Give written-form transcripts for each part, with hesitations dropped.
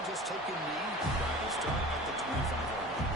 they'll just take a knee. Drive will start at the 25-yard line.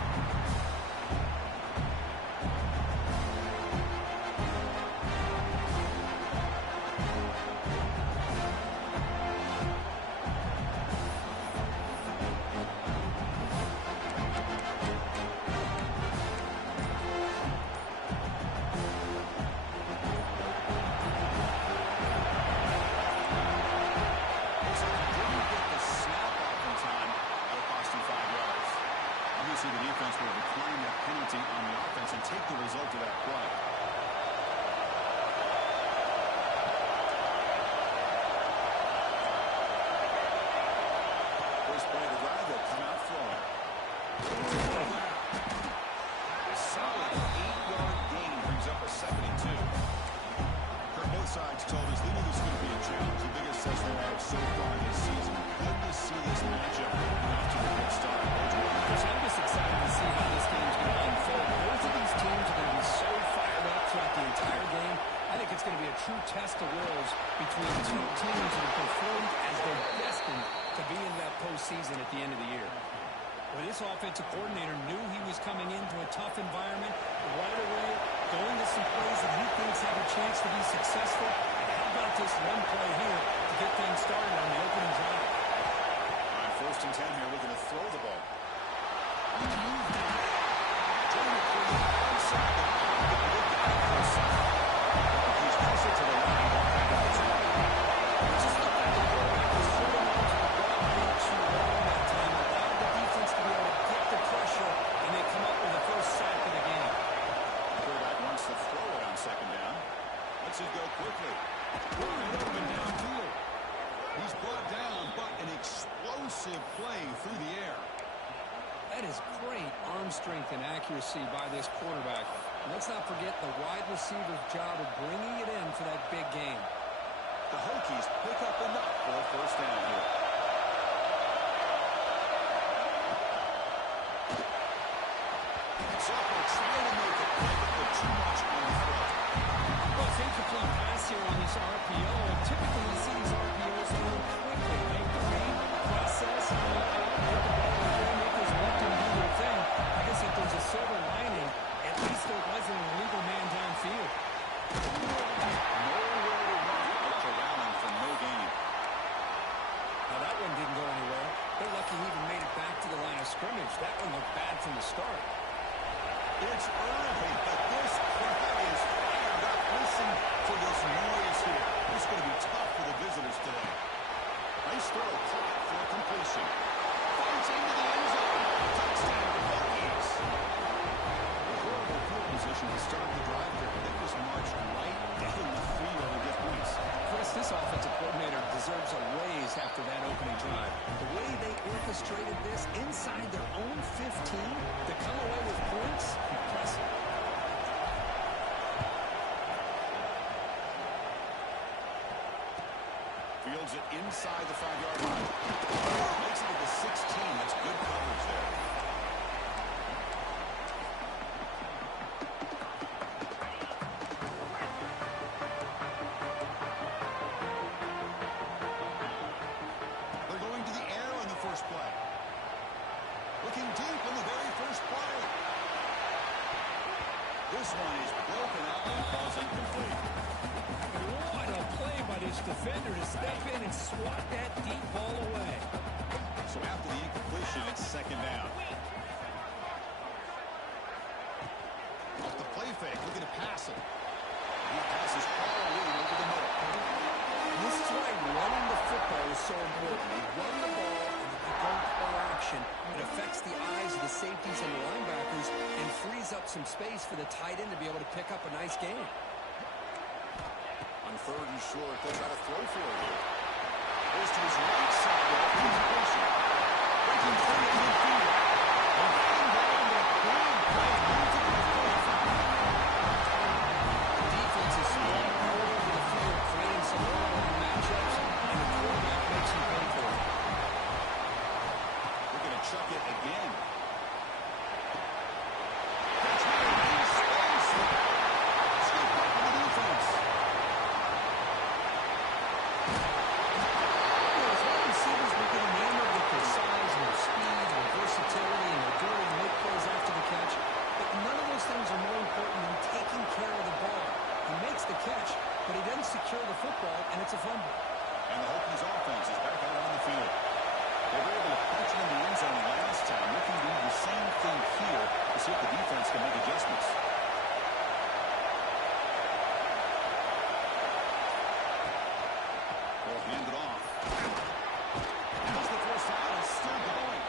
The defense will decline that penalty on the offense and take the result of that play. First play of the drive, they'll come out flowing. A solid 8-yard gain brings up a 2nd and 2. Kurt, both sides told us they knew this was going to be a challenge, the biggest test they've had so far this season. Good to see this matchup off to a good start. I'm just excited to see how this game's going to unfold. Both of these teams are going to be so fired up throughout the entire game. I think it's going to be a true test of wills between two teams that have performed as they're destined to be in that postseason at the end of the year. Well, this offensive coordinator knew he was coming into a tough environment right away, going to some plays that he thinks have a chance to be successful. And how about this one play here to get things started on the opening drive? On 1st and 10 here, looking to throw the ball. He's brought down, but an explosive play through the air. That is great arm strength and accuracy by this quarterback. And let's not forget the wide receiver's job of bringing it in for that big game. The Hokies pick up enough for a 1st down here. Zucker trying to make it quick, but too much on the throw. Well, it's incomplete pass here on this RPO. And typically, you see these RPOs move quickly. Make the read, process, get the ball in there, make those left-hand do their thing. I guess if there's a silver lining, at least there wasn't an illegal man downfield. Nowhere to run after rallying for no gain. Now, that one didn't go anywhere. They're lucky he even made it back to the line of scrimmage. That one looked bad from the start. It's early, but this crowd is fired up. Listen to this noise here. This is going to be tough for the visitors today. Nice throw, caught for completion. Fights into the end zone. Touchdown, Hokies. A horrible field position to start the drive there, but they just marched right down the field to get points. Chris, this offensive coordinator deserves a raise after that opening drive. The way they orchestrated this inside their own 15 to come away with points, impressive. Fields it inside the 5-yard line. Makes it to the 16. That's good coverage there. They're going to the air on the first play. Looking deep on the very first play. This one is broken up and falls incomplete. What a play by this defender to step in and swat that deep ball away. So after the incompletion, it's 2nd down. Off the play fake, looking to pass it. He passes all over the middle. This is why running the football is so important. You run the ball and you don't play action. It affects the eyes of the safeties and the linebackers and frees up some space for the tight end to be able to pick up a nice game. On 3rd and short, they'll try to throw for it here. Goes to his right side. Breaking free in midfield. And getting down to a big play. The defense is spread all over the field, creating some one-on-one matchups, and the quarterback makes him pay for it. They're going to chuck it again. the catch, but he doesn't secure the football, and it's a fumble. And the Hokies offense is back out on the field. They were able to punch it in the end zone last time. Looking to do the same thing here to see if the defense can make adjustments. They'll hand it off. As the first down is still going.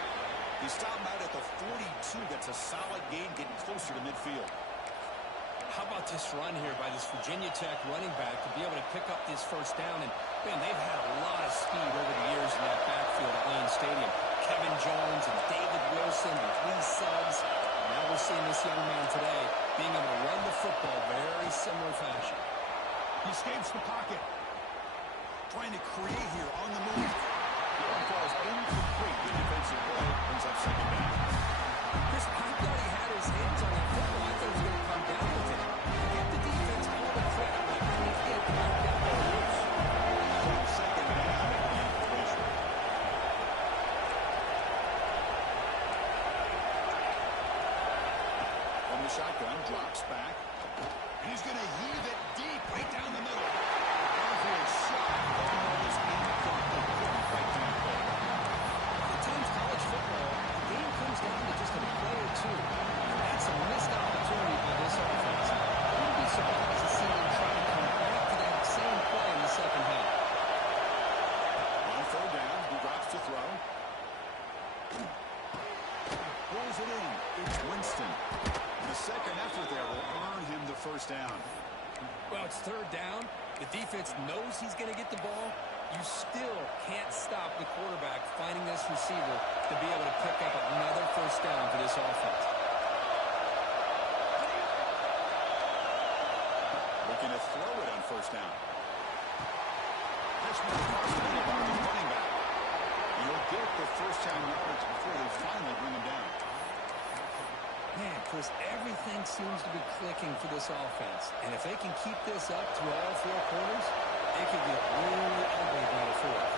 He stopped out at the 42. That's a solid gain, getting closer to midfield. How about this run here by this Virginia Tech running back to be able to pick up this first down? And, man, they've had a lot of speed over the years in that backfield at Lane Stadium. Kevin Jones and David Wilson and Lee Suggs. Now we're seeing this young man today being able to run the football very similar fashion. He escapes the pocket. Trying to create here on the move. The run falls incomplete. The defensive play brings up second down. Chris, I thought he had his hands on that football. I thought he was going to come down with it. Give the defense all the credit. Like, he hit right down the loose. Second down at the inclination. From the shotgun, drops back. And he's going to heave it deep right down the middle. Downfield shot. The ball is incomplete. Couldn't quite do it there. At times, college football, the game comes down to just a play or two. And that's a missed opportunity by this offense. I wouldn't be surprised to see them try to come back to that same play in the second half. On third down, he drops to throw. Pulls it in. It's Winston. The second effort there will earn him the first down. Well, it's third down. The defense knows he's going to get the ball. You still can't stop the quarterback finding this receiver to be able to pick up another first down for this offense. Looking to throw it on first down. That's where Carson Palmer, running back. He'll get the first down yards before they finally bring him down. Man, Chris, everything seems to be clicking for this offense. And if they can keep this up through all four quarters, it could get really ugly by the fourth.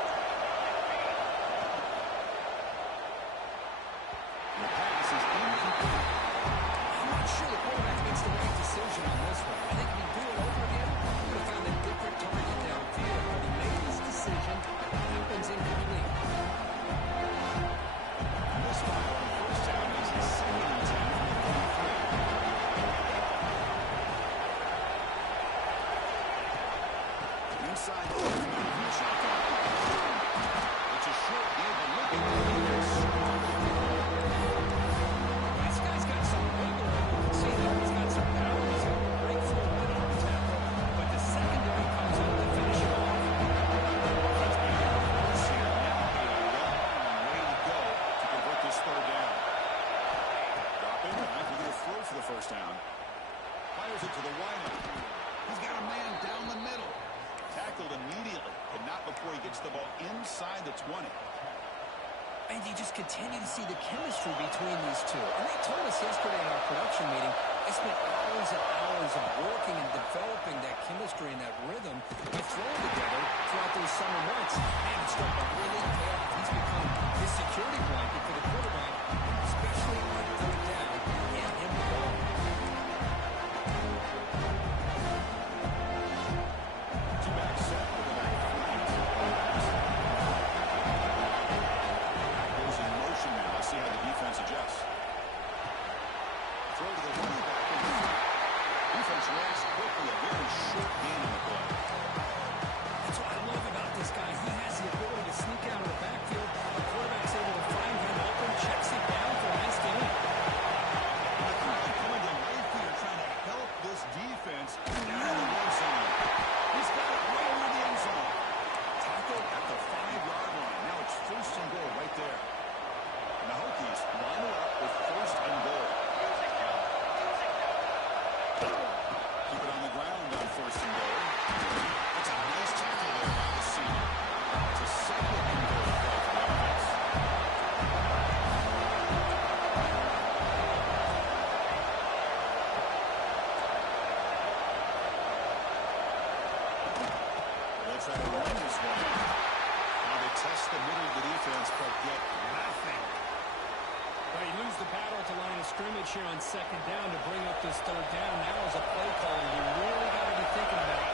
The pass is incomplete. I'm not sure the quarterback makes the right decision on this one. I think if we do it over again, we would have found a different target downfield. But he made this decision. It happens incomplete. This one on first down is a 2nd and 10. Inside the shotgun. It's a short deal, but look at this. This guy's got some wiggle. You can see there he's got some power. He's got a great full one arm tackle. But the secondary comes out to finish him off. That's beyond this here. Now a long way to go to convert this third down. Dropping back. We're going to throw for the first down. Fires it to the wideout. He's got a man down the middle. Tackled immediately, but not before he gets the ball inside the 20. And you just continue to see the chemistry between these two. And they told us yesterday in our production meeting, they spent hours and hours of working and developing that chemistry and that rhythm by throwing together throughout those summer months. And it's starting to really pay off. He's become his security blanket for the quarterback, especially on third down. Get him the ball. Two-back set with a back flank. Goes in motion now. Let's see how the defense adjusts. Throw to the running back. Defense reacts quickly. A very short gain in the play. That's what I love about this guy. He has the ability to sneak out of the backfield. The quarterback's able to find him open, checks it down for a nice gain. The crowd coming to life here, trying to help this defense down in the red zone. He's got it right near the end zone. Tackled at the 5-yard line. Now it's first and goal right there. And the Hokies line it up with first and goal. Keep it on the ground on first and goal. That's a nice tackle there by the senior. It's a 2nd and goal play for the offense. They'll try to run this one. Now they test the middle of the defense, but get nothing. Well, you lose the battle at the line of scrimmage here on second down to bring up this third down. Now as a play caller, you really got to be thinking about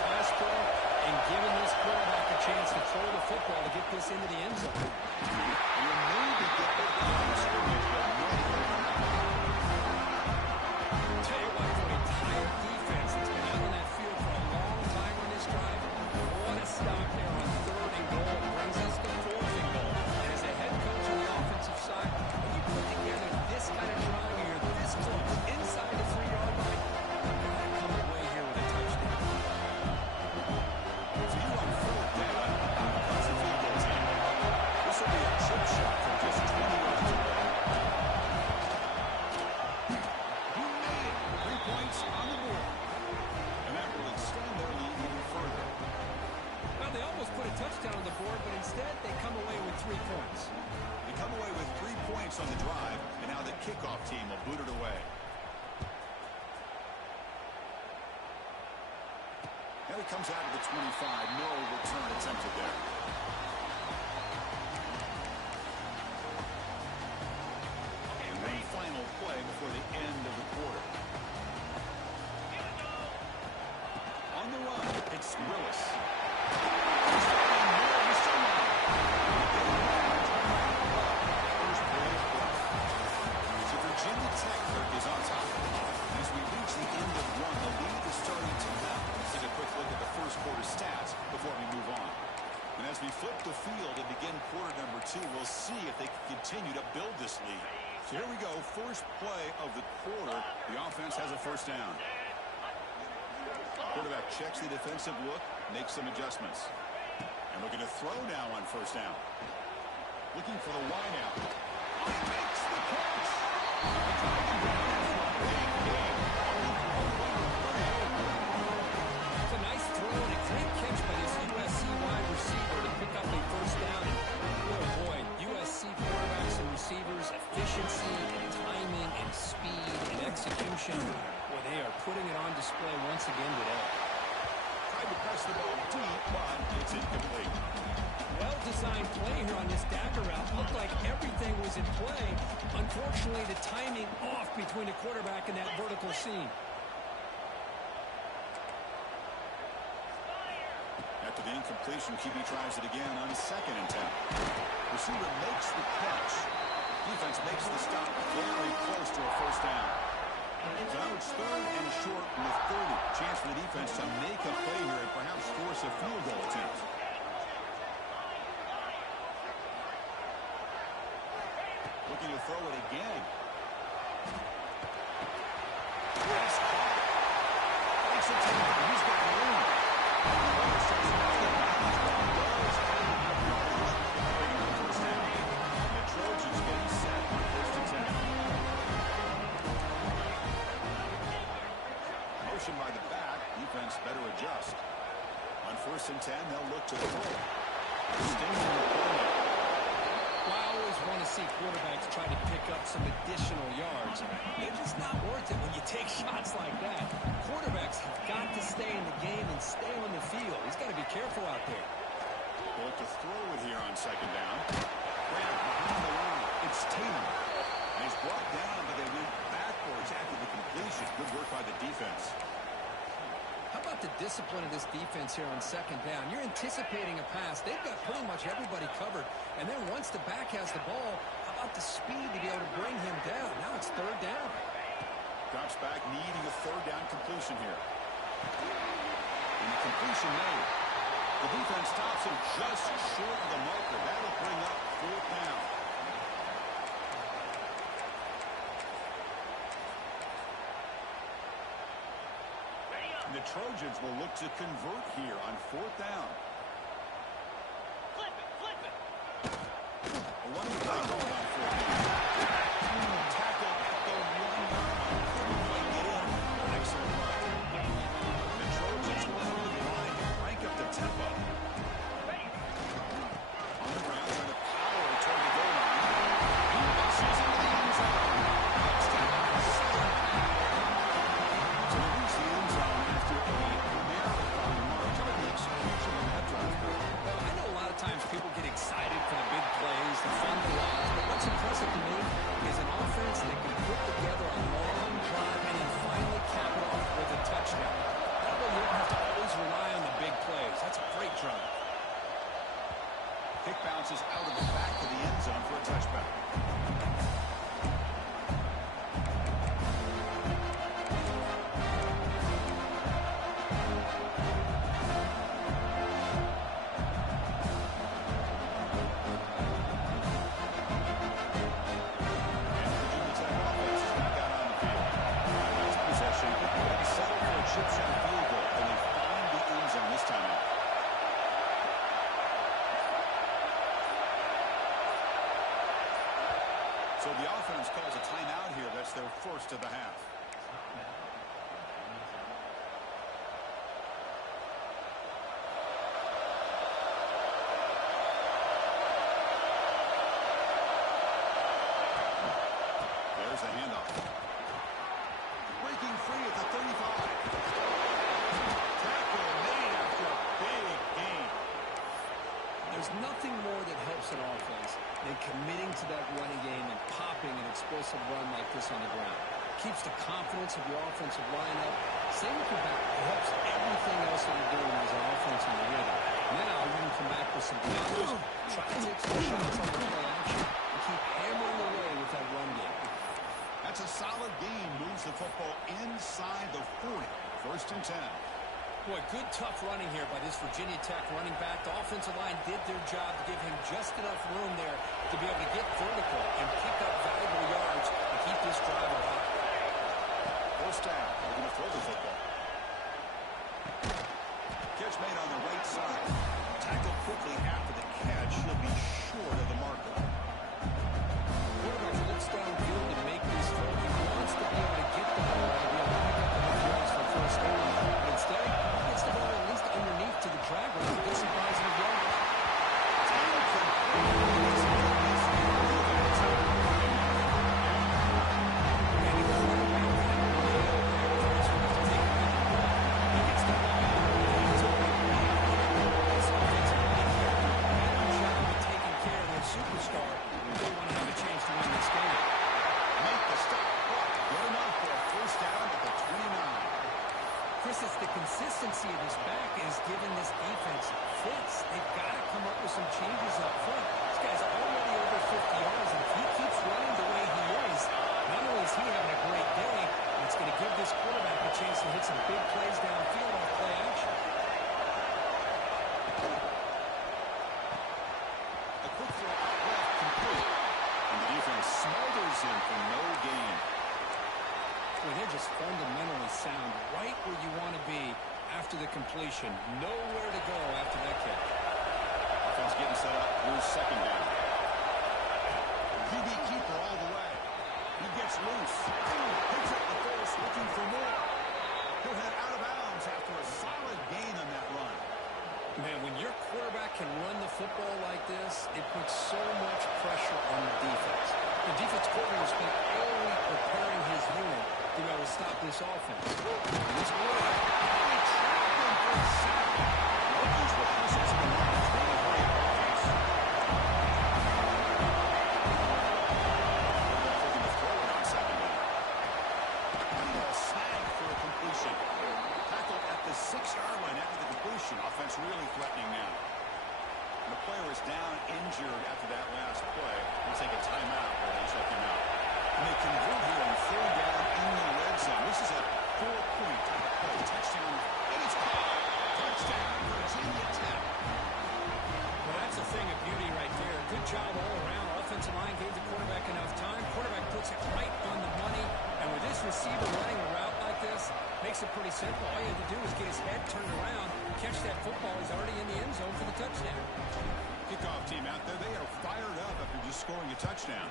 stop there on 3rd and goal. It brings us to 4th and goal. And as a head coach on the offensive side, when you put together this kind of drive, you're this close inside the 3-yard line, you're going to come away here with a touchdown. So you on 4th down, across the field goal team. This will be a chip shot from just 20 yards away. He made it. 3 points on the board. And that will extend their lead even further. Well, they almost put a touchdown on the board, but instead they come away with 3 points. They come away with 3 points on the drive, and now the kickoff team will boot it away. Now he comes out of the 25. No return attempted there. And one final play before the end of the quarter. On the run, it's Willis. He's finding more. He's still on. First play is bluff. So Virginia Tech is on top. As we reach the end of one, the lead is starting to mount. Let's take a quick look at the first quarter stats before we move on. And as we flip the field and begin quarter number 2, we'll see if they can continue to build this lead. So here we go. First play of the quarter. The offense has a first down. Quarterback checks the defensive look, makes some adjustments. And looking to throw now on first down. Looking for the wide out. Oh, he makes the catch. It's a nice throw and a great catch by this USC wide receiver to pick up a first down. Oh boy, USC quarterbacks and receivers, efficiency and timing and speed and execution. Boy, they are putting it on display once again today. Tried to press the ball deep, but it's incomplete. Well-designed play here on this dagger route. Looked like everything was in play. Unfortunately, the timing off between the quarterback and that vertical seam. After the incompletion, QB tries it again on 2nd and 10. Receiver makes the catch. Defense makes the stop very close to a first down. So now it's 3rd and short with 30. Chance for the defense to make a play here and perhaps force a field goal attempt. Looking to throw it again. He's caught. Makes it to him. He's got room. The Trojans getting set on 1st and 10. Motion by the back. Defense better adjust. On 1st and 10, they'll look to throw. Extending the play. Well, I always want to see quarterbacks try to pick up some additional yards. It's just not worth it when you take shots like that. Quarterbacks have got to stay in the game and stay on the field. He's got to be careful out there. They'll look to throw it here on 2nd down. Grab behind the line. It's Tatum. And he's brought down, but they went backwards after the completion. Good work by the defense. How about the discipline of this defense here on 2nd down? You're anticipating a pass. They've got pretty much everybody covered. And then once the back has the ball, how about the speed to be able to bring him down? Now it's 3rd down. Drops back, needing a 3rd down completion here. And the completion made. The defense stops him just short of the marker. That'll bring up 4th down. And the Trojans will look to convert here on 4th down. Flip it. A running play going on 4th down. Tackle at the 1 yard line. Couldn't quite get in. Excellent run. The Trojans will come to the line to crank up the tempo. On the ground, trying to power toward the goal line. He misses into the end zone. Touchdown, 7. So they reach the end zone after a marathon march. How about the execution on that drive? Well, I know a lot of times people get excited for the big plays, the fun to watch, but what's So the offense calls a timeout here. That's their first of the half. There's the handoff. Breaking free at the 35. Tackle made after a big gain. There's nothing more that helps an offense than committing to that running game and popping an explosive run like this on the ground. Keeps the confidence of your offensive line up. Same with your back. It helps everything else that you're doing as an offense in the rhythm. Now you can come back with some blocks, try to take some shots on the play action, and keep hammering away with that run game. That's a solid gain. Moves the football inside the 40. First and 10. Boy, good tough running here by this Virginia Tech running back. The offensive line did their job to give him just enough room there to be able to get vertical and pick up valuable yards and keep this drive alive. First down. They're going to throw the football. Catch made on the right side. Tackled quickly after the catch. He'll be short of the marker. Quarterback looks downfield to make this throw. He wants to be able to get the ball to be able to pick up enough yards for first down. But instead, he gets the ball at least underneath to the drag route and gets some positive yards. It's the consistency of his back is giving this defense fits. They've got to come up with some changes up front. This guy's already over 50 yards, and if he keeps running the way he is, not only is he having a great day, it's going to give this quarterback a chance to hit some big plays downfield off play action. A quick throw out left, complete. And the defense smothers him for no gain. Well, they're just fundamentally sound right where you want to be after the completion. Nowhere to go after that catch. Offense getting set up. Here's second down. QB keeper all the way. He gets loose. Picks up the force, looking for more. He'll head out of bounds after a solid gain on that run. Man, when your quarterback can run the football like this, it puts so much pressure on the defense. The defense coordinator spent all week preparing his unit to be able to stop this offense. This quarterback really trapped him for a sack. Rookies with this is the Lions really hurry up offense. Looking to throw it on second down. And a snag for a completion. Tackle at the 6-yard line after the completion. Offense really threatening now. And the player is down injured after that last play. We'll take a timeout while they check him out. And they convert here on third down in the red zone. This is a 4-point type of play. Touchdown. And it's caught. Touchdown, Virginia Tech. Well, that's a thing of beauty right there. Good job all around. Offensive line gave the quarterback enough time. Quarterback puts it right on the money. And with this receiver running a route like this, makes it pretty simple. All you have to do is get his head turned around, catch that football. He's already in the end zone for the touchdown. Kickoff team out there. They are fired up after just scoring a touchdown.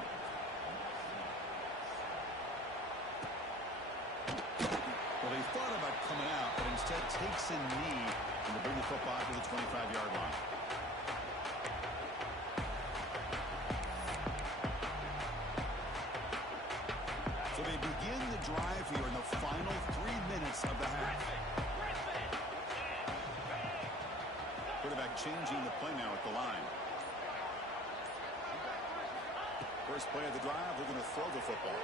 Well, they thought about coming out, but instead takes a knee and to bring the football to the 25-yard line. So they begin the drive here in the final 3 minutes of the half. Quarterback changing the play now at the line. First play of the drive, they're going to throw the football.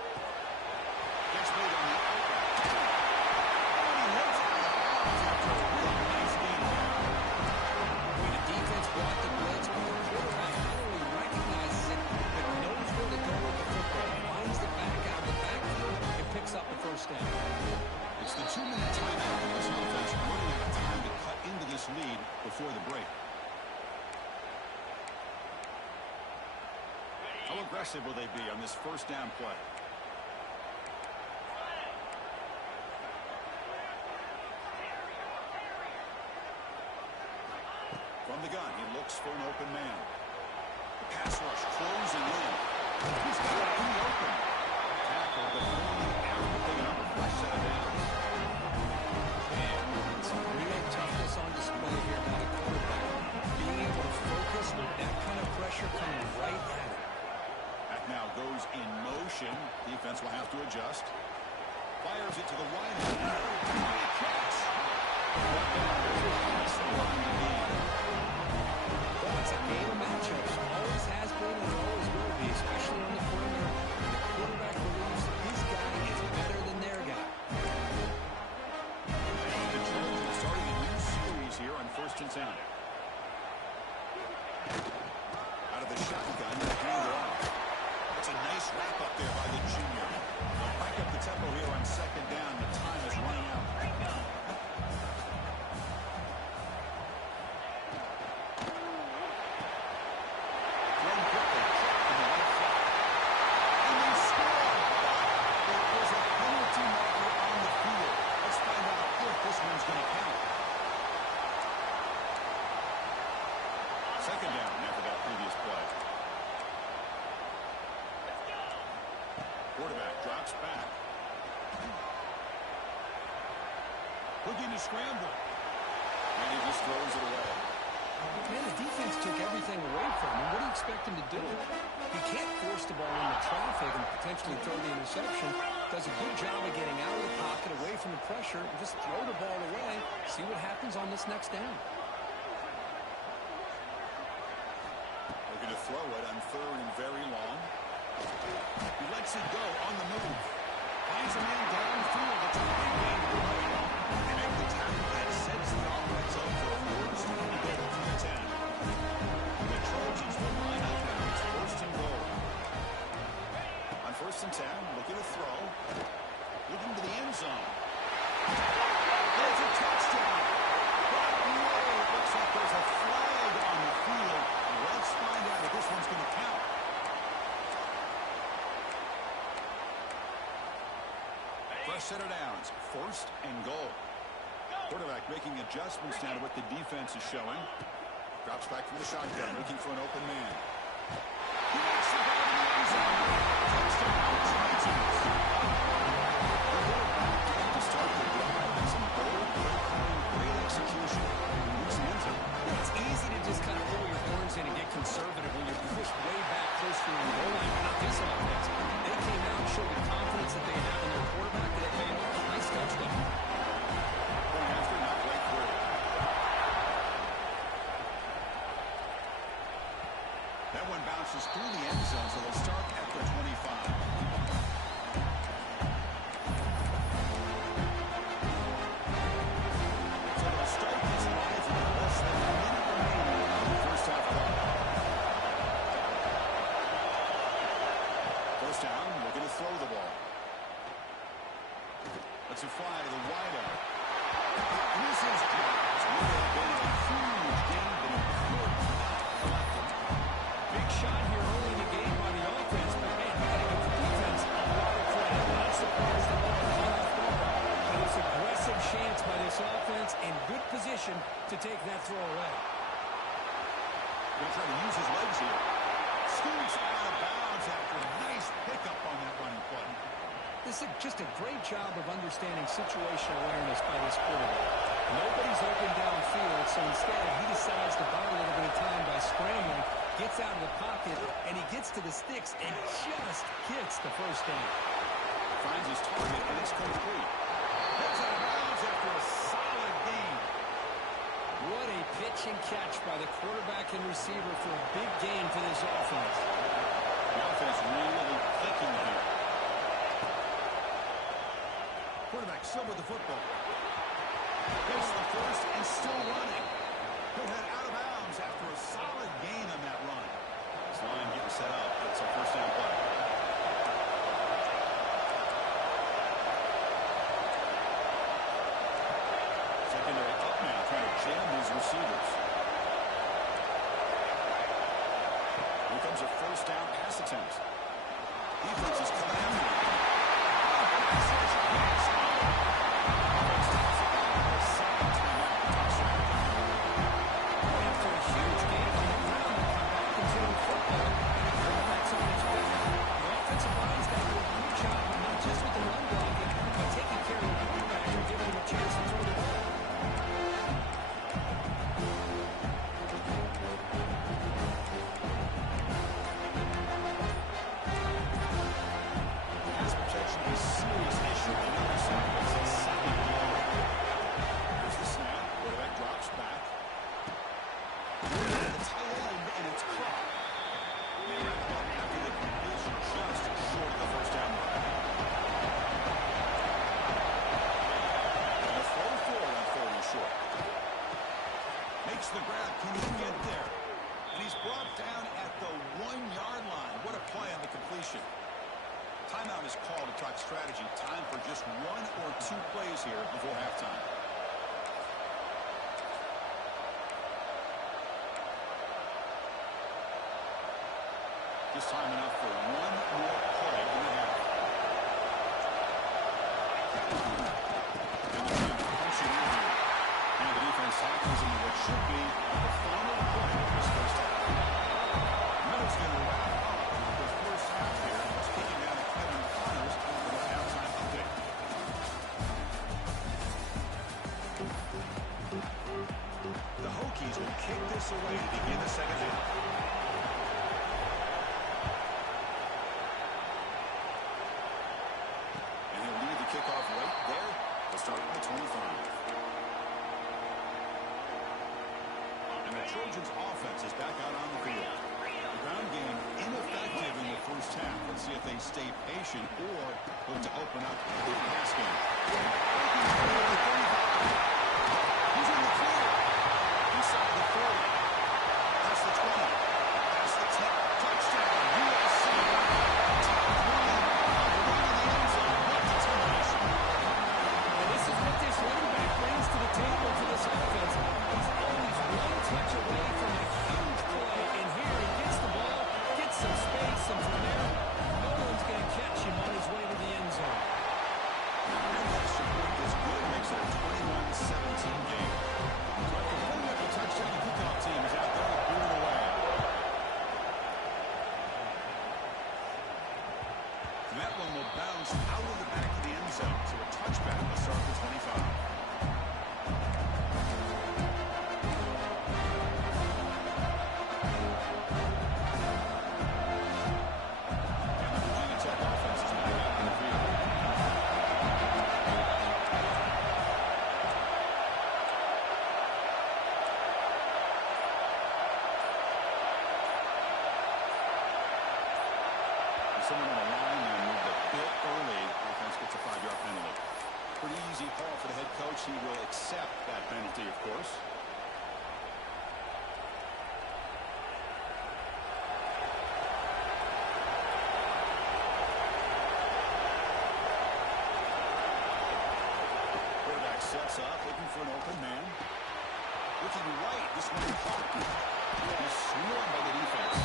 Gets made on the outback. And he heads out of bounds after a really nice game there. When the defense blocked the blitz, but the quarterback not only recognizes it, but knows where to go with the football. Finds the back out of the backfield and picks up the first down. It's the 2-minute timeout with this offense running out of time to cut into this lead before the break. How aggressive will they be on this first down play? From the gun, he looks for an open man. The pass rush closing in. He's got it in the open. Tackle, but only after picking up a fresh set of downs. And some real toughness on display here by the quarterback. Being able to focus with that kind of pressure coming right at him. Back now goes in motion. Defense will have to adjust. Fires it to the wide end. Great catch. Well, it's a game of matchups. Always has been and always will be, especially on the perimeter. The quarterback believes his guy is better than their guy. The Trojans starting a new series here on 1st and 10. Out of the shotgun, and hand it off. It's a nice wrap up there by the junior. They'll back up the tempo here on 2nd down. The time is running out. Thrown quickly, in the right flat. And they score. There is a penalty marker on the field. Let's find out if this one's going to count. 2nd down after that previous play. Quarterback drops back. Looking to scramble. And he just throws it away. Man, the defense took everything away from him. What do you expect him to do? He can't force the ball into traffic and potentially throw the interception. Does a good job of getting out of the pocket, away from the pressure, and just throw the ball away. See what happens on this next down. Looking to throw it on 3rd and very long. He lets it go on the move. Finds a man downfield. It's a great game to play. They make the tackle that sets the offense up for a 1st and goal from the 10. The Trojans will line up now. It's 1st and goal. On 1st and 10, looking to throw. Looking to the end zone. There's a touchdown. But no, it looks like there's a flag on the field. Let's find out if this one's going to count. Fresh set of downs. 1st and goal. Quarterback making adjustments now to what the defense is showing. Drops back from the shotgun, looking for an open man. He makes the ball in the end zone. Touchdown, Trojans. The quarterback getting to start the drive and some bold, great execution. Moves the end zone. It's easy to just kind of pull your horns in and get conservative when you're pushed way back close to your goal line. But not this offense. They came out and showed the confidence that they have in their quarterback, and it paid off. Nice touchdown. Going after, not right through. That one bounces through the end zone, so they'll start at the 25. So they'll start this drive with less than a minute remaining in the 1st half clock. 1st down, looking to throw the ball. Lets it fly to the wideout. This is Jones. Would have been a huge game, but he could not collect it. Big shot here early in the game by the offense, but man, you got to give the defense a lot of credit. Not surprised the ball came off the ball. But it's aggressive chance by this offense in good position to take that throw away. Going to try to use his legs here. Scoots out of bounds after a nice pickup on that running play. This is just a great job of understanding situational awareness by this quarterback. Nobody's open downfield, so instead he decides to buy a little bit of time by scrambling, gets out of the pocket, and he gets to the sticks and just gets the 1st down. Finds his target, and it's complete. Heads out of bounds after a solid gain. What a pitch and catch by the quarterback and receiver for a big gain for this offense. The offense really clicking here. Quarterback still with the football. Gets the 1st and still running. He'll head out of bounds after a solid gain on that run. This line getting set up. It's a 1st down play. Secondary up now, trying to jam these receivers. Here comes a 1st down pass attempt. Defense is coming after him. After a huge game on the ground, they come back into the football, and the quarterback's on his back. Makes the grab. Can he get there? And he's brought down at the 1-yard line. What a play on the completion. Timeout is called to talk strategy. Time for just 1 or 2 plays here before halftime. Just time enough for 1 more play in the half. And the team punching in here. And the defense tackles into what should be the final play of this first half. Miller's going to wrap up the first half here. It's kicking down to Kevin Connors for the halftime update. The Hokies will kick this away to begin the second half. And he'll lead the kickoff right there. They'll start at the 25. And the Trojans' offense is back out on the field. The ground game ineffective in the first half. Let's see if they stay patient or look to open up the pass game. He's in the clear. Inside the 40. That's the 20. That's the 10. Touchdown. USC. Top 1. Right in the end zone. What determination. And this is what this running back brings to the table for this offense. He's always one touch away from a huge play. And here he gets the ball, gets some space, and from there, no one's going to catch him on his way to the end zone. And that support is good. Makes it a 21-17 game. So after putting up a touchdown, the kickoff team is out there to boot it away. And that one will bounce out of the back of the end zone. So a touchback will start at 25. Someone on the line and moved a bit early. Offense gets a 5-yard penalty. Pretty easy call for the head coach. He will accept that penalty, of course. Quarterback sets up, looking for an open man. Looking right, this one caught. He's swarmed by the defense.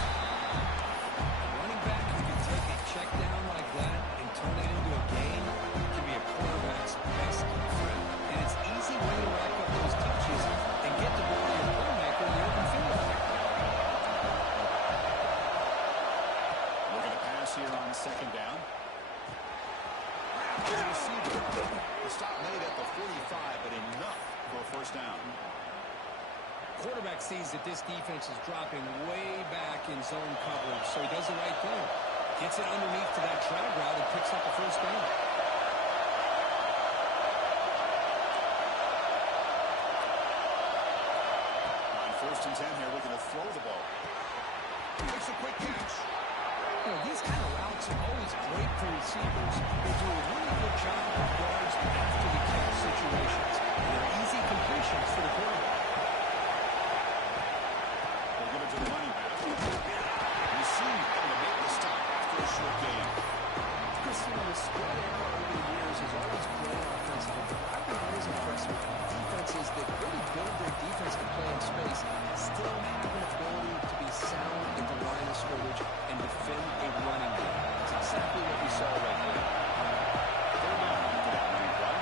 Running back who can take a check down like that and turn it into a gain can be a quarterback's best friend. And it's easy when you rack up those touches and get the ball to your playmaker in the open field. We're going to pass here on second down. The receiver. The stop made at the 45, but enough for a first down. Quarterback sees that this defense is dropping way back in zone coverage, so he does the right thing. Gets it underneath to that drag route and picks up the first down. On first and 10 here, looking to throw the ball. Makes a quick catch. You know, these kind of routes are always great for receivers. They do a really good job of yards after the catch situations. And they're easy completions for the quarterback. They'll give it to the running back. You see him to make the stop after a short game. Chris, you know, the spread era over the years is always great offensively. But I've been always impressed with defenses that really build their defense to play in space, still have an ability to be sound at the line of scrimmage and defend a running game. That's exactly what we saw right there. Third down for that running play.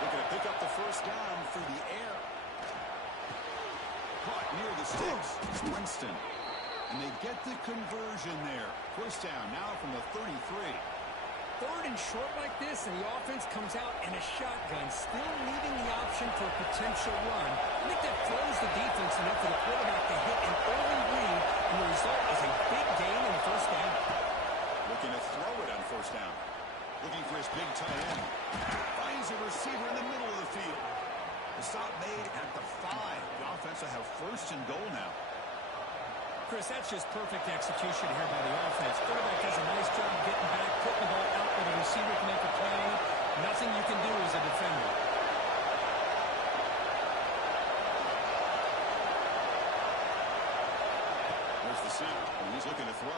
Looking to pick up the first down through the air. Caught near the sticks. It's Winston. And they get the conversion there. First down now from the 33. Third and short like this, and the offense comes out in a shotgun, still leaving the option for a potential run. I think that throws the defense enough for the quarterback to hit an early read, and the result is a big gain on the first down. Looking to throw it on first down. Looking for his big tight end. Finds a receiver in the middle of the field. The stop made at the 5. The offense will have first and goal now. Chris, that's just perfect execution here by the offense. Quarterback does a nice job getting back, putting the ball out where the receiver can make a play on it. Nothing you can do as as a defender. There's the snap, and he's looking to throw.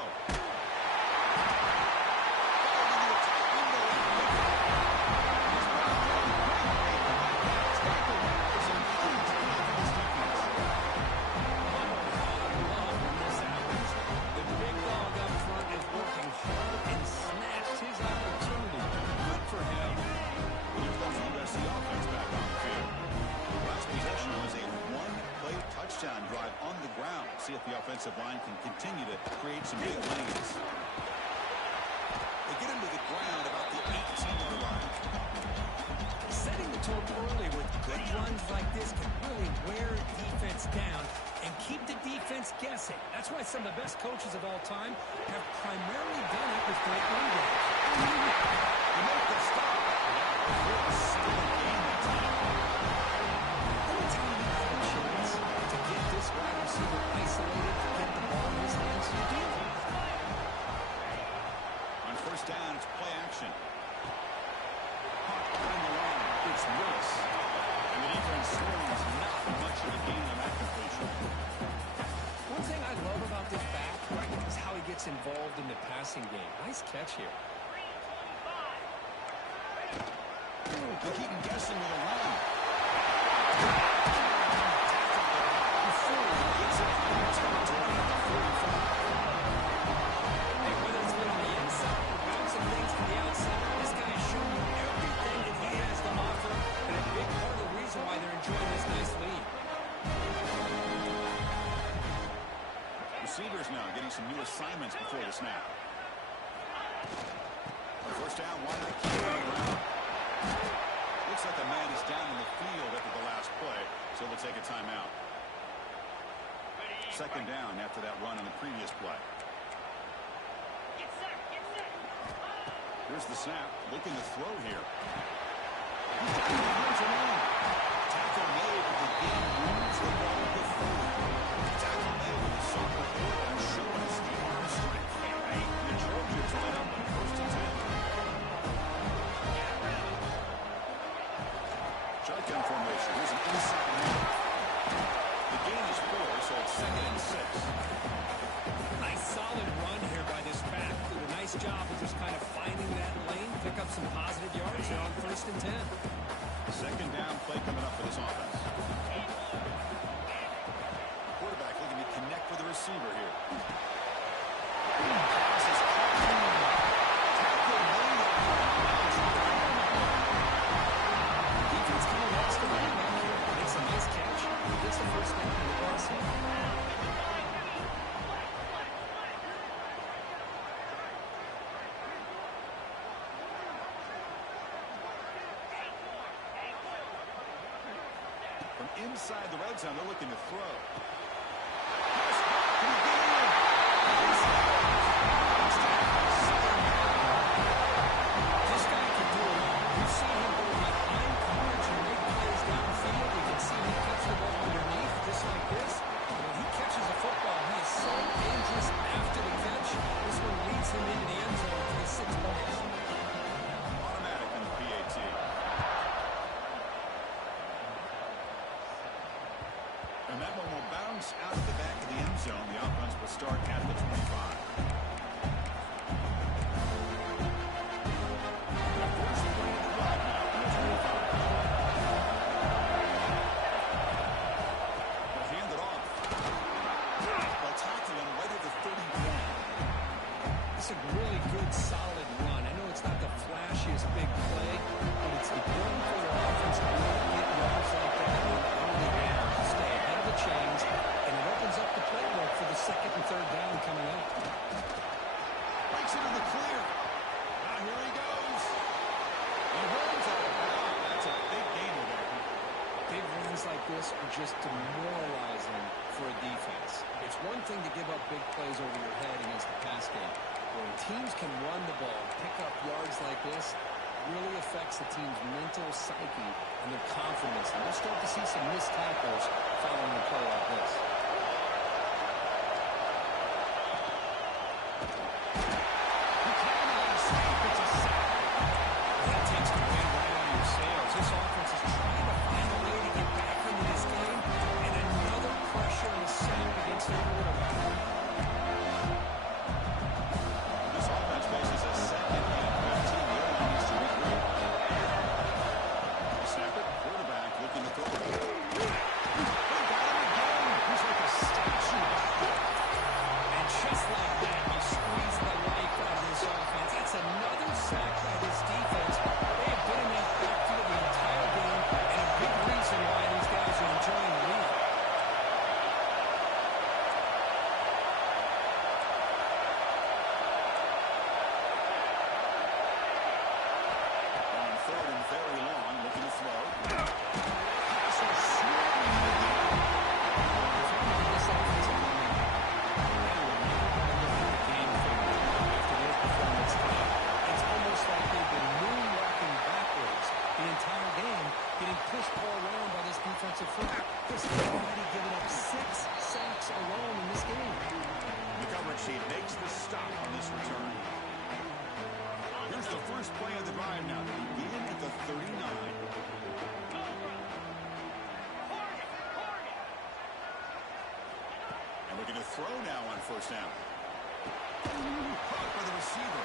Drive on the ground. See if the offensive line can continue to create some big lanes. They get him to the ground about the 18-yard line. Setting the tone early with good runs like this can really wear defense down and keep the defense guessing. That's why some of the best coaches of all time have primarily done it with great run games. You make the stop. Really solid game that time. Every time you have a chance to get this wide receiver isolated, get the ball in his hands, you do. On first down, it's play action. Hawk on the line. It's Willis. And the defense scores not much of a gain on that completion. One thing I love about this back is how he gets involved in the passing game. Nice catch here. They keep him guessing with a run. Hey, whether it's been on the inside or bouncing things to the outside, this guy is showing you everything that he has to offer, and a big part of the reason why they're enjoying this nice lead. Receivers now getting some new assignments before the snap. On first down, wanted to keep it around. Looks like the man is down in the field after the last play, so they'll take a timeout. Second down after that run on the previous play. Here's the snap, looking to throw here. Tackle made, but the game moves the ball to 30. Tackle made with a sophomore quarterback showing us the arm strength. The Trojans line up on first and 10. Shotgun formation. Here's an inside hand. The gain is 4, so it's second and 6. Nice solid run here by this back. Did a nice job of just kind of finding that lane, pick up some positive yards here on first and 10. Second down play coming up for this offense. Quarterback looking to connect with the receiver here. Pass is caught. Tackle made on the bounce. Defense kind of lost the running back here. Makes a nice catch. Gets the first down in the process. From inside the red zone, they're looking to throw. This guy can do it all. We've seen him go behind coverage and make plays downfield. We can see him catch the ball underneath, just like this. When he catches a football, he is so dangerous after the catch. This one leads him into the end zone for his 6 points. Automatic in the PAT. And that one will bounce out of the back of the end zone. The offense will start at the 25. It's a really good, solid run. I know it's not the flashiest big play, but it's important for your offense to really get yards like that early down to stay ahead of the chains, and it opens up the playbook for the second and third down coming up. Breaks into the clear. Now here he goes. And runs out of bounds. That's a big gain there. Big runs like this are just demoralizing for a defense. It's one thing to give up big plays over your head against the pass game. When teams can run the ball, pick up yards like this, really affects the team's mental psyche and their confidence. And we'll start to see some missed tackles following a play like this. That takes the wind right out of your sails. entire game, getting pushed all around by this defensive front. Chris, they've already given up 6 sacks alone in this game. The coverage sheet makes the stop on this return. Here's the first play of the drive now. They begin at the 39. And we're going to throw now on first down. Caught by the receiver.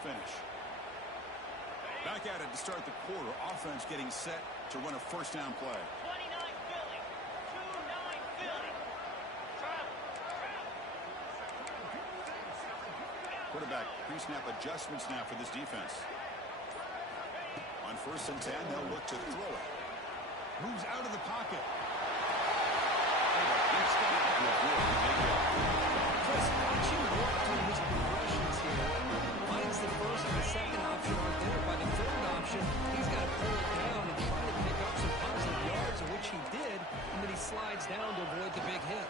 Finish. Back at it to start the quarter. Offense getting set to run a first down play. 29 Philly. 2-9 Philly. Quarterback pre-snap adjustments now for this defense. On first and 10, they'll look to throw it. Moves out of the pocket. Chris, watch him walk through his progressions here. Finds the first and the second option right there. By the third option, he's got to pull it down and try to pick up some positive yards, of which he did, and then he slides down to avoid the big hit.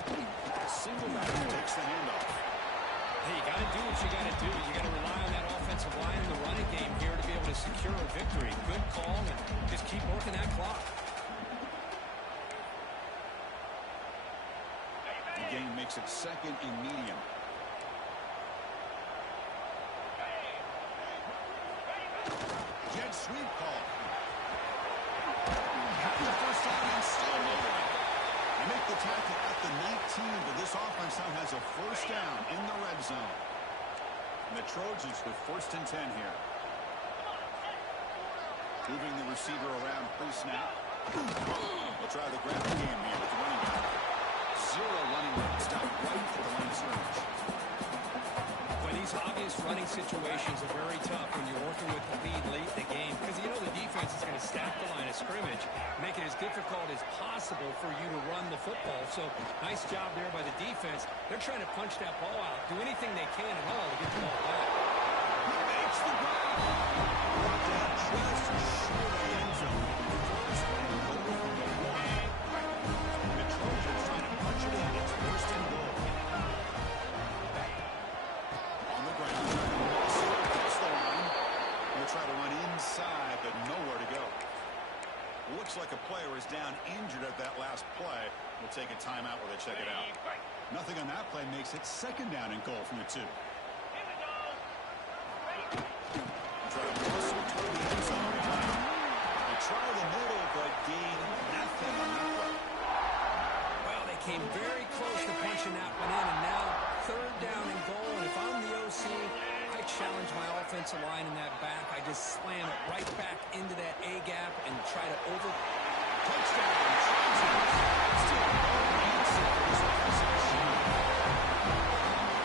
Single back takes the handoff. Hey, you got to do what you got to do. You got to rely on that offensive line in the running game here to be able to secure a victory. Good call, and just keep working that clock. The game makes it second and medium. Jet sweep call. Have the first down and still moving. They make the tackle at the 19, but this offense now has a first down in the red zone. And the Trojans with first and 10 here. Moving the receiver around pre-snap. They'll try the ground game here with the running back. Zero running back. Stop right at the line of scrimmage. Well, these obvious running situations are very tough when you're working with the lead late in the game because you know the defense is going to stack the line of scrimmage, make it as difficult as possible for you to run the football. So nice job there by the defense. They're trying to punch that ball out, do anything they can at all to get the ball back. He makes the grab. Brought down just short of the end zone. First and goal from the 1. The Trojans trying to punch it in. It's first and goal. Try to run inside, but nowhere to go. Looks like a player is down injured at that last play. We'll take a timeout while they check it out. Nothing on that play makes it second down and goal from the 2. Try to muscle toward the end zone. They try the middle, but gain nothing on that play. Well, they came very close to punching that one in, and now third down and goal. And if I'm the OC, I challenge my offensive line in that back. I just slam it right back into that A gap and try to over. Touchdown. Still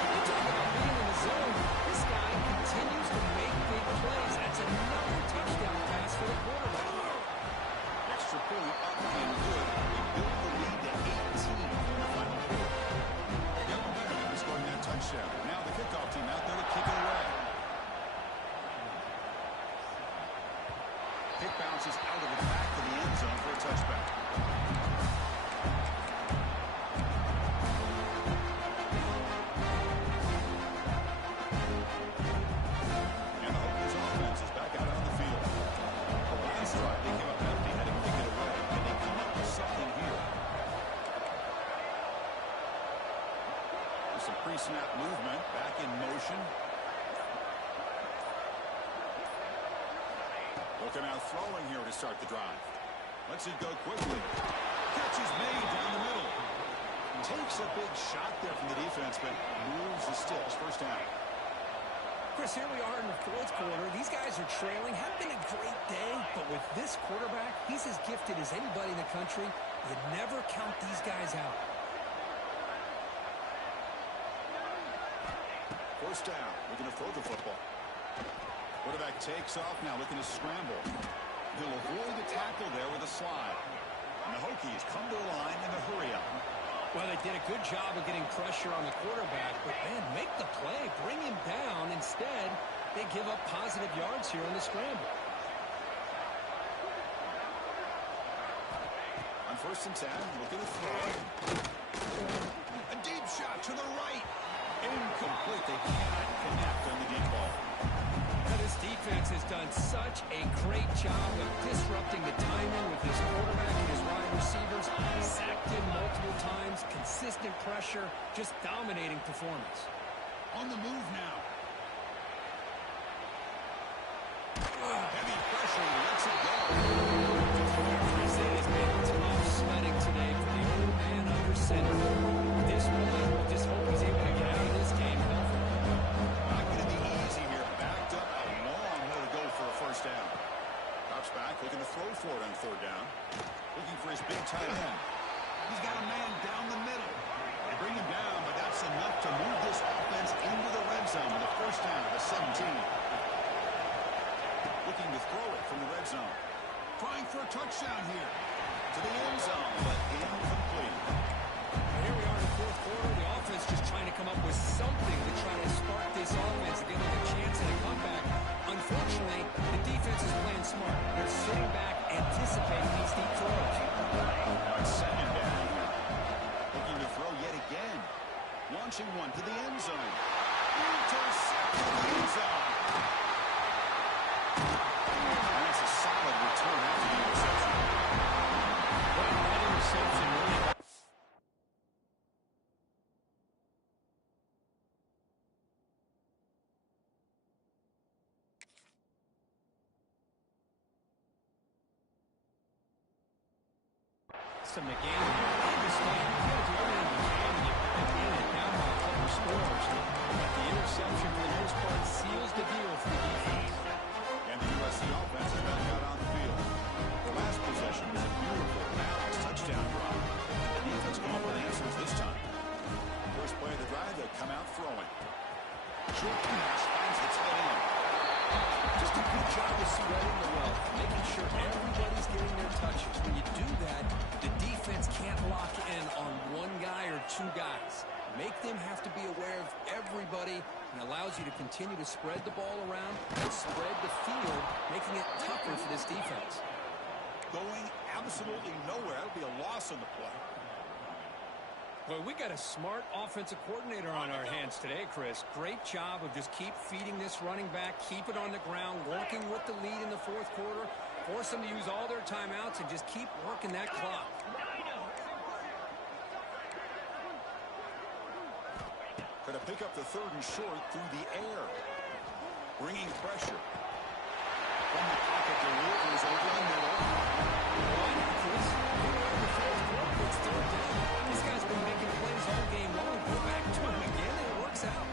You talk about being in the zone. This guy continues to make big plays. That's another touchdown pass for the quarterback. extra point up and good. They build the lead to 18 in the final quarter. Yellow Bear scoring that touchdown. Now the kickoff team out there to kick it away. Kick bounces out of the back of the end zone for a touchback. And the Hokies offense is back out on the field. The last drive they came up empty, had to kick it away, and they come up with something here. There's some pre-snap movement, back in motion. Looking out throwing here to start the drive. Lets it go quickly. Catch is made down the middle. Takes a big shot there from the defense, but moves the sticks. First down. Chris, here we are in the fourth quarter. These guys are trailing. Hadn't been a great day, but with this quarterback, he's as gifted as anybody in the country. You never count these guys out. First down. Looking to throw the football. Quarterback takes off now, looking to scramble. He'll avoid the tackle there with a slide. And the Hokies come to the line in a hurry up. Well, they did a good job of getting pressure on the quarterback, but, man, make the play. Bring him down. Instead, they give up positive yards here on the scramble. On 1st and 10, looking to throw. A deep shot to the right. Incomplete. They cannot connect on the deep ball. Now, this defense has done such a great job of disrupting the timing with his quarterback and his wide receivers. Sacked him multiple times, consistent pressure, just dominating performance. On the move now. Heavy pressure, he lets it go. It's been tough sledding today for the old man under center. This one, we'll just hope he's able to get out of this game healthy. Not going to be easy here. Backed up a long way to go for a 1st down. Drops back, looking to throw for it on 3rd down. Looking for his big tight end. He's got a man down the middle. They bring him down, but that's enough to move this offense into the red zone with a 1st down at the 17. Looking to throw it from the red zone. Trying for a touchdown here. To the end zone, but incomplete. Here we are in the 4th quarter. The offense just trying to come up with something to try to spark this offense to give them a chance at a comeback. Unfortunately, the defense is playing smart. They're sitting back, anticipating these deep throws. On 2nd down. Looking to throw yet again. Launching one to the end zone. Intercepted in the end zone. And that's a solid return after the interception. Well, that interception really... Some the game here. Understand, you got to do everything you can to get back in and down by a couple scores. But the interception, for the most part, seals the deal for the defense. And the USC offense is back out on the field. The last possession was a beautiful, balanced touchdown drive. The defense come up with answers this time. First play of the drive, they'll come out throwing. Short pass finds the tight end. Just a good job of spreading the wealth, making sure everybody's getting their touches. When you do that, the defense can't lock in on one guy or two guys. Make them have to be aware of everybody, and allows you to continue to spread the ball around and spread the field, making it tougher for this defense. Going absolutely nowhere. That'll be a loss on the play. Well, we got a smart offensive coordinator on our hands today, Chris. Great job of just keep feeding this running back, keep it on the ground, working with the lead in the 4th quarter, force them to use all their timeouts, and just keep working that clock. Going to pick up the 3rd and short through the air. Bringing pressure. From the pocket, delivers over the middle. Why not, Chris? The 4th quarter, it's 3rd down. This guy's been making plays all game long. Go back to him again, and it works out.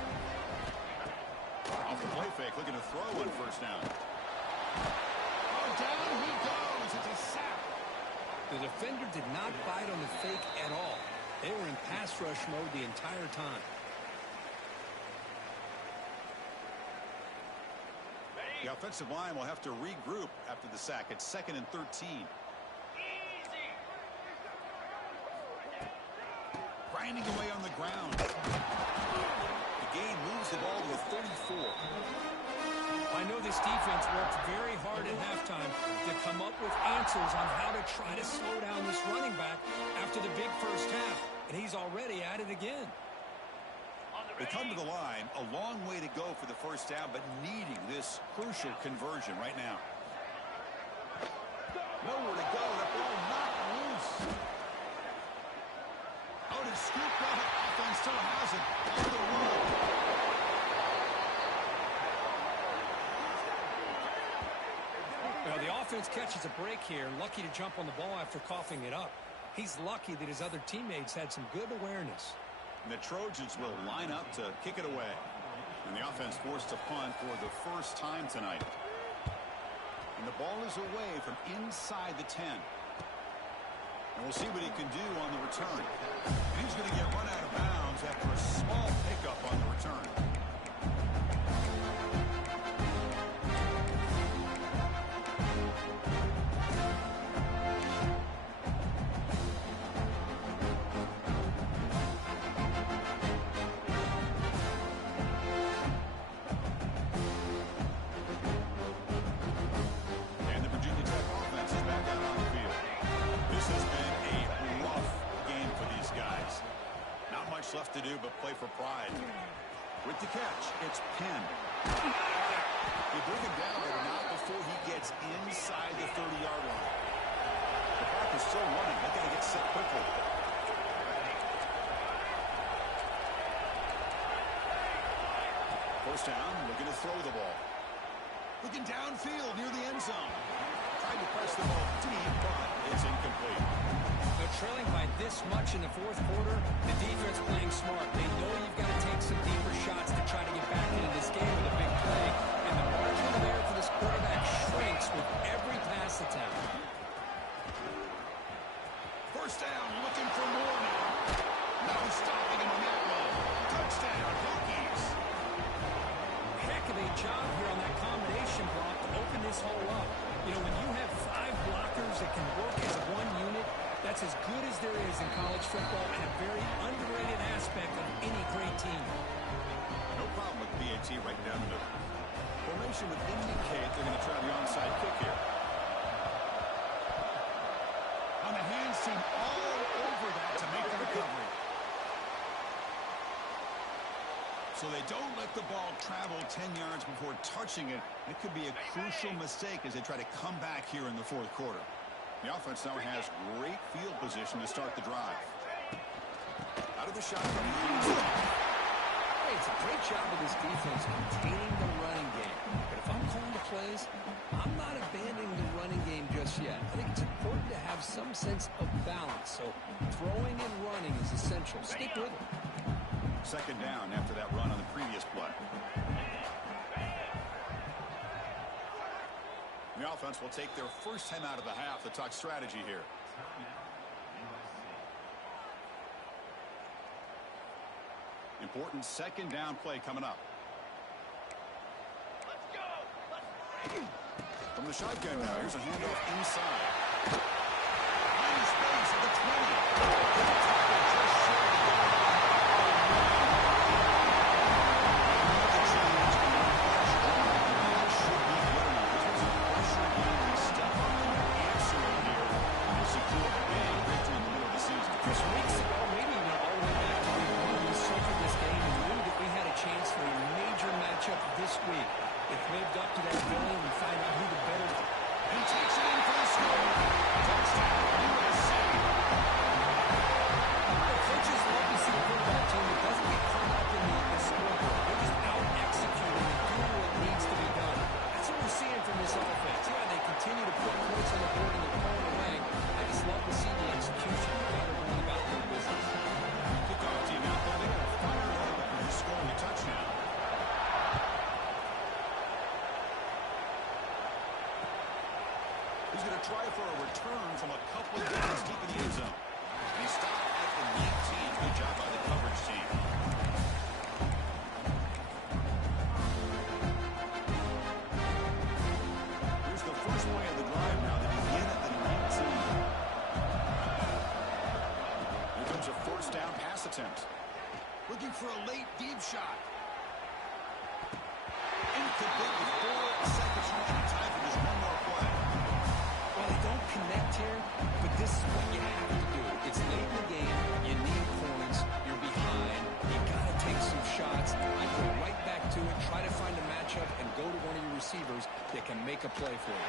Off the play fake, looking to throw on 1st down. Oh, down he goes. It's a sack. The defender did not bite on the fake at all. They were in pass rush mode the entire time. The offensive line will have to regroup after the sack. It's 2nd and 13. Grinding away on the ground. The gain moves the ball to the 34. I know this defense worked very hard at halftime to come up with answers on how to try to slow down this running back after the big 1st half. And he's already at it again. They come to the line, a long way to go for the 1st down, but needing this crucial conversion right now. Nowhere to go, the ball knocked loose. Out and scooped up, offense still has it on the run. Well, the offense catches a break here, lucky to jump on the ball after coughing it up. He's lucky that his other teammates had some good awareness. And the Trojans will line up to kick it away. And the offense forced to punt for the 1st time tonight. And the ball is away from inside the 10. And we'll see what he can do on the return. And he's going to get run out of bounds after a small pickup on the return. much left to do but play for pride. With the catch, it's Penn. They bring him down, but not before he gets inside the 30-yard line. The clock is still running. They've got to get set quickly. First down, looking to throw the ball. Looking downfield near the end zone. Trying to press the ball deep, but it's incomplete. They're trailing by this much in the fourth quarter. The defense playing smart. They know you've got to take some deeper shots to try to get back into this game with a big play. And the margin of error for this quarterback shrinks with every pass attempt. First down, looking for more now. No stopping him on that one. Touchdown, Hokies. Heck of a job here on that combination block to open this hole up. You know, when you have 5 blockers that can work as one unit, that's as good as there is in college football and a very underrated aspect of any great team. No problem with BAT right down the middle. Formation would indicate they're going to try the onside kick here. On the hands team all over that to make the recovery. So they don't let the ball travel 10 yards before touching it. It could be a crucial mistake as they try to come back here in the fourth quarter. The offense now has great field position to start the drive. Out of the shotgun. Hey, it's a great job of this defense containing the running game. But if I'm calling the plays, I'm not abandoning the running game just yet. I think it's important to have some sense of balance. So throwing and running is essential. Stick with it. Second down after that run on the previous play. The offense will take their first time out of the half to talk strategy here. Important second down play coming up. Let's go. From the shotgun now, here's a handoff inside. High space at the 20. This week, if lived up to that billing, we find out who the better. And takes it in for the score. Touchdown, USC. The coaches love to see a quarterback team that doesn't get caught up in the scoreboard. They're just out executing and doing what needs to be done. That's what we're seeing from this offense. Yeah, they continue to put points on the board and they're pulling away. I just love to see the execution of how they're going about their business. Kickoff team out there. They got to fire it up and scoring a touchdown. He's going to try for a return from a couple of yards deep in the end zone. And he stopped at the 19. Good job by the coverage team. Here's the first play of the drive now. They begin at the 19. Here comes a first down pass attempt. Looking for a late deep shot. Incomplete with 4 seconds remaining. Time for just one more play. Well, they don't connect here, but this is what you have to do. It's late in the game. You need points. You're behind. You got to take some shots. I go right back to it, try to find a matchup, and go to one of your receivers that can make a play for you.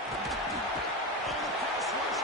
On the pass rush,